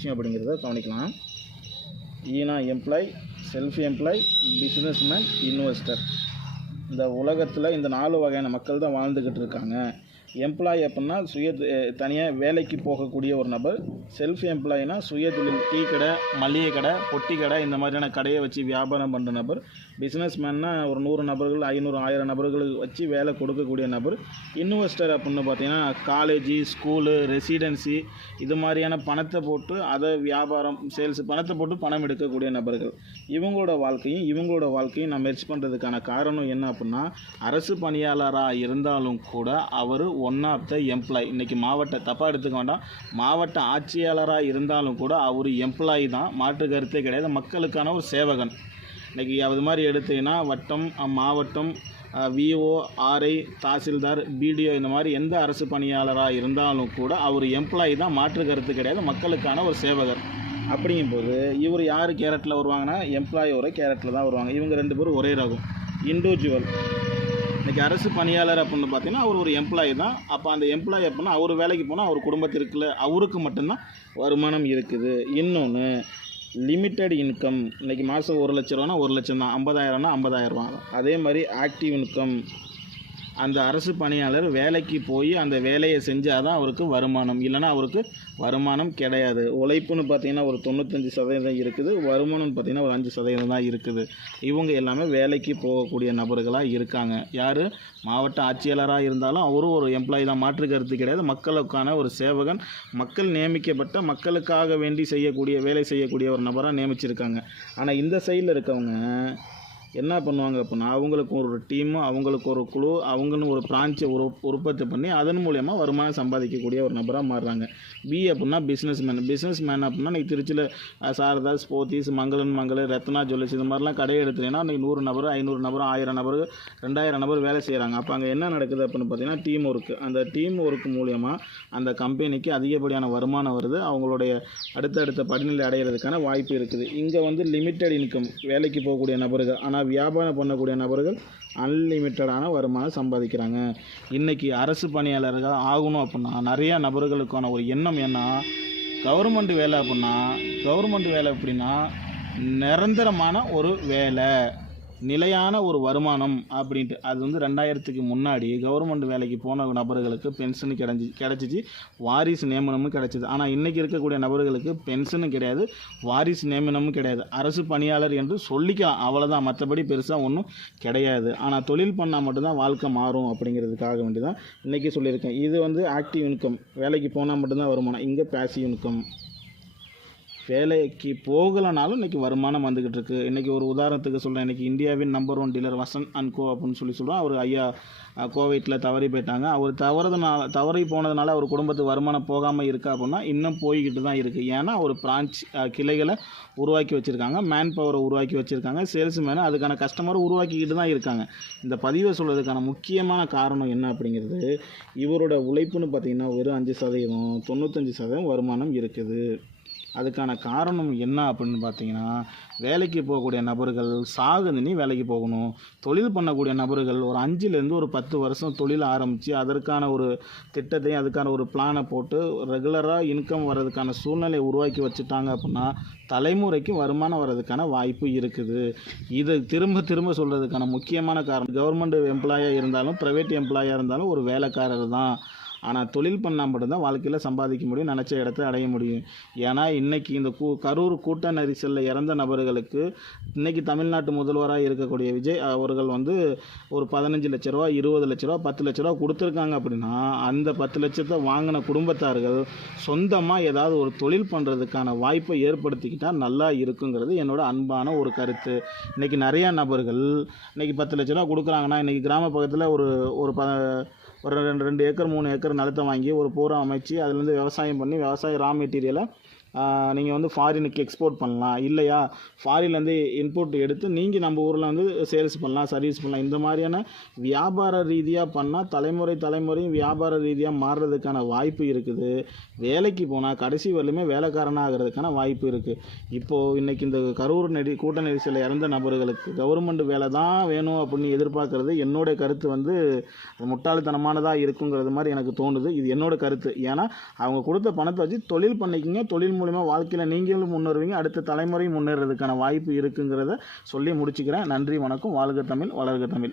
விஷயம் அப்படிங்கிறத கவனிக்கலாம். ஈனா employ, self employ, businessman, investor. இந்த உலகத்தில் இந்த 4 வகையான மக்கள் தான் வாழ்ந்துக்கிட்டு இருக்காங்க. எம்ப்ளாய் அப்படின்னா தனியாக வேலைக்கு போகக்கூடிய ஒரு நபர். செல்ஃப் எம்ப்ளாய்னா சுய தொழில், டீ கடை, மளிகை கடை, பொட்டி கடை, இந்த மாதிரியான கடையை வச்சு வியாபாரம் பண்ணுற நபர். பிஸ்னஸ்மேன்னா ஒரு 100 நபர்கள், 500, 1000 நபர்களுக்கு வச்சு வேலை கொடுக்கக்கூடிய நபர். இன்வெஸ்டர் அப்படின்னு பார்த்தீங்கன்னா காலேஜி, ஸ்கூலு, ரெசிடென்சி, இது மாதிரியான பணத்தை போட்டு அதை வியாபாரம், சேல்ஸ், பணத்தை போட்டு பணம் எடுக்கக்கூடிய நபர்கள். இவங்களோட வாழ்க்கையும் நான் மெர்ஜ் பண்ணுறதுக்கான காரணம் என்ன அப்படின்னா, அரசு பணியாளராக இருந்தாலும் கூட அவர் ஒன் ஆஃப் த எம்ப்ளாய். இன்றைக்கி தப்பாக எடுத்துக்க வேண்டாம், மாவட்ட ஆட்சியாளராக இருந்தாலும் கூட அவர் எம்ப்ளாய் தான், மாற்று கருத்தே கிடையாது. மக்களுக்கான ஒரு சேவகன். இன்றைக்கி அது மாதிரி எடுத்தீங்கன்னா வட்டம், மாவட்டம், விஓ, ஆர்ஐ, தாசில்தார், பிடிஓ, இந்த மாதிரி எந்த அரசு பணியாளராக இருந்தாலும் கூட அவர் எம்ப்ளாய் தான், மாற்று கருத்து கிடையாது, மக்களுக்கான ஒரு சேவகர். அப்படிங்கும்போது இவர் யார் கேரட்டில் வருவாங்கன்னா, எம்ப்ளாயோட கேரட்டில் தான் வருவாங்க. இவங்க 2 பேரும் ஒரே ரகம், இண்டிவிஜுவல். இன்றைக்கி அரசு பணியாளர் அப்படின்னு பார்த்தீங்கன்னா அவர் ஒரு எம்ப்ளாயி தான். அப்போ அந்த எம்ப்ளாயி அப்படின்னா அவர் வேலைக்கு போனால் அவர் குடும்பத்திற்குள்ள அவருக்கு மட்டும்தான் வருமானம் இருக்குது. இன்னொன்று லிமிட்டட் இன்கம். இன்றைக்கி மாதம் 1 லட்ச ரூபானா 1 லட்சம் தான், 50,000னா 50,000 ரூபா. அதே மாதிரி ஆக்டிவ் இன்கம். அந்த அரசு பணியாளர் வேலைக்கு போய் அந்த வேலையை செஞ்சால் தான் அவருக்கு வருமானம், இல்லைனா அவருக்கு வருமானம் கிடையாது. உழைப்புன்னு பார்த்திங்கன்னா ஒரு 95% இருக்குது, வருமானம்னு பார்த்திங்கன்னா ஒரு 5% தான் இருக்குது. இவங்க எல்லாமே வேலைக்கு போகக்கூடிய நபர்களாக இருக்காங்க. யார் மாவட்ட ஆட்சியாளராக இருந்தாலும் அவரும் ஒரு எம்ப்ளாயி தான், மாற்று கருத்து கிடையாது. மக்களுக்கான ஒரு சேவகன், மக்கள் நியமிக்கப்பட்ட, மக்களுக்காக வேண்டி வேலை செய்யக்கூடிய ஒரு நபராக நியமிச்சிருக்காங்க. ஆனால் இந்த சைடில் இருக்கவங்க என்ன பண்ணுவாங்க அப்படின்னா, அவங்களுக்கு ஒரு டீமு, அவங்களுக்கு ஒரு குழு, அவங்கன்னு ஒரு பிரான்ச்சை உற்பத்தி பண்ணி அதன் மூலயமா வருமானம் சம்பாதிக்கக்கூடிய ஒரு நபராக மாறுறாங்க. அப்படின்னா பிஸ்னஸ்மேன் அப்படின்னா இன்றைக்கி திருச்சியில் சாரதா, ஸ்போர்த்திஸ், மங்கள, ரத்னா ஜுவல்லர்ஸ், இது மாதிரிலாம் கடையை எடுத்துட்டீங்கன்னா இன்றைக்கி 100 நபர், 500 நபர், 1000 நபர், 2000 நபர் வேலை செய்கிறாங்க. அப்போ அங்கே என்ன நடக்குது அப்படின்னு பார்த்தீங்கன்னா டீம் ஒர்க்கு. அந்த டீம் ஒர்க் மூலயமா அந்த கம்பெனிக்கு அதிகப்படியான வருமானம் வருது. அவங்களுடைய அடுத்தடுத்த படிநிலை அடைகிறதுக்கான வாய்ப்பு இருக்குது. இங்கே லிமிட்டட் இன்கம், வேலைக்கு போகக்கூடிய நபர்கள். ஆனால் வியாபாரம் பண்ணக்கூடிய நபர்கள் அன்லிமிட்டடான வருமானம் சம்பாதிக்கிறாங்க. இன்றைக்கி அரசு பணியாளர்கள் ஆகணும் அப்படின்னா நிறையா நபர்களுக்கான ஒரு எண்ணம் என்ன, கவர்மெண்ட் வேலை அப்படின்னா நிரந்தரமான ஒரு வேலை, நிலையான ஒரு வருமானம் அப்படின்ட்டு. அது 2000க்கு முன்னாடி கவர்மெண்ட் வேலைக்கு போன நபர்களுக்கு பென்ஷனு கிடச்சிச்சு, வாரிசு நியமனமும் கிடச்சிது. ஆனால் இன்றைக்கி இருக்கக்கூடிய நபர்களுக்கு பென்ஷனும் கிடையாது, வாரிசு நியமனமும் கிடையாது. அரசு பணியாளர் என்று சொல்லிக்கலாம், அவ்வளோதான், மற்றபடி பெருசாக ஒன்றும் கிடையாது. ஆனால் தொழில் பண்ணால் மட்டும்தான் வாழ்க்கை மாறும் அப்படிங்கிறதுக்காக வேண்டி தான் இன்றைக்கி சொல்லியிருக்கேன். இது ஆக்டிவ் இன்கம், வேலைக்கு போனால் மட்டும்தான் வருமானம். இங்கே பேசிவ் இன்கம், வேலைக்கு போகலைனாலும் இன்றைக்கி வருமானம் வந்துக்கிட்டு இருக்குது. இன்றைக்கி ஒரு உதாரணத்துக்கு சொல்கிறேன், இன்றைக்கி இந்தியாவின் நம்பர் 1 டீலர் வசந்த் அண்ட் கோ அப்படின்னு சொல்கிறோம். அவர் ஐயா கோவிட்டில் தவறி போயிட்டாங்க. அவர் தவறி போனதுனால அவர் குடும்பத்துக்கு வருமானம் போகாமல் இருக்கா அப்படின்னா இன்னும் போய்கிட்டு தான் இருக்குது. ஏன்னா ஒரு பிரான்ச் கிளைகளை உருவாக்கி வச்சுருக்காங்க, மேன் பவரை உருவாக்கி வச்சுருக்காங்க, சேல்ஸ்மேனை அதுக்கான கஸ்டமரை உருவாக்கிக்கிட்டு தான் இருக்காங்க. இந்த பதிவை சொல்கிறதுக்கான முக்கியமான காரணம் என்ன அப்படிங்கிறது, இவரோட உழைப்புன்னு பார்த்திங்கன்னா வெறும் 5%, 95% வருமானம் இருக்குது. அதுக்கான காரணம் என்ன அப்படின்னு பார்த்தீங்கன்னா, வேலைக்கு போகக்கூடிய நபர்கள் சாகுதுன்னு வேலைக்கு போகணும். தொழில் பண்ணக்கூடிய நபர்கள் ஒரு 5லேருந்து ஒரு 10 வருஷம் தொழில் ஆரம்பித்து அதற்கான ஒரு திட்டத்தையும் அதுக்கான ஒரு பிளானை போட்டு ரெகுலராக இன்கம் வர்றதுக்கான சூழ்நிலையை உருவாக்கி வச்சுட்டாங்க அப்படின்னா தலைமுறைக்கு வருமானம் வர்றதுக்கான வாய்ப்பு இருக்குது. இதை திரும்ப சொல்கிறதுக்கான முக்கியமான காரணம், கவர்மெண்ட் எம்ப்ளாயாக இருந்தாலும் ப்ரைவேட் எம்ப்ளாயாக இருந்தாலும் ஒரு வேலைக்காரர் தான். ஆனால் தொழில் பண்ணால் மட்டும்தான் வாழ்க்கையில் சம்பாதிக்க முடியும், நினச்ச இடத்த அடைய முடியும். ஏன்னா இன்றைக்கி இந்த கரூர் கூட்ட நெரிசலில் இறந்த நபர்களுக்கு இன்றைக்கி தமிழ்நாட்டு முதல்வராக இருக்கக்கூடிய விஜய் அவர்கள் ஒரு 15 லட்ச ரூபா, 20 லட்ச ரூபா, 10 லட்ச ரூபா கொடுத்துருக்காங்க. அப்படின்னா அந்த 10 லட்சத்தை வாங்கின குடும்பத்தார்கள் சொந்தமாக ஏதாவது ஒரு தொழில் பண்ணுறதுக்கான வாய்ப்பை ஏற்படுத்திக்கிட்டால் நல்லா இருக்குங்கிறது என்னோட அன்பான ஒரு கருத்து. இன்றைக்கி நிறையா நபர்கள் இன்றைக்கி 10 லட்ச ரூபா கொடுக்குறாங்கன்னா இன்றைக்கி கிராம பக்கத்தில் ஒரு 2 ஏக்கர் 3 ஏக்கர் நிலத்தை வாங்கி ஒரு பூரா அமைச்சு அதுலேருந்து விவசாயம் பண்ணி விவசாய ரா மெட்டீரியலை நீங்கள் ஃபாரினுக்கு எக்ஸ்போர்ட் பண்ணலாம், இல்லையா ஃபாரின்லேருந்து இன்புட் எடுத்து நீங்கள் நம்ம ஊரில் சேல்ஸ் பண்ணலாம், சர்வீஸ் பண்ணலாம். இந்த மாதிரியான வியாபார ரீதியாக பண்ணால் தலைமுறையும் வியாபார ரீதியாக மாறுறதுக்கான வாய்ப்பு இருக்குது. வேலைக்கு போனால் கடைசி வரலுமே வேலைக்காரனாக ஆகிறதுக்கான வாய்ப்பு இருக்குது. இப்போது இன்றைக்கி இந்த கரூர் கூட்ட நெரிசலில் இறந்த நபர்களுக்கு கவர்மெண்ட் வேலை தான் வேணும் அப்படின்னு எதிர்பார்க்குறது என்னோட கருத்து முட்டாள்தனமானதாக இருக்குங்கிறது மாதிரி எனக்கு தோணுது. இது என்னோட கருத்து. ஏன்னா அவங்க கொடுத்த பணத்தை வச்சு தொழில் பண்ணிக்கிங்க, தொழில் மூலிமா வாழ்க்கையில் நீங்களும் முன்னேறுவீங்க, அடுத்த தலைமுறை முன்னேறதுக்கான வாய்ப்பு இருக்குங்கிறத சொல்லி முடிச்சுக்கிறேன். நன்றி, வணக்கம். வாழ்க தமிழ், வளர்க தமிழ்.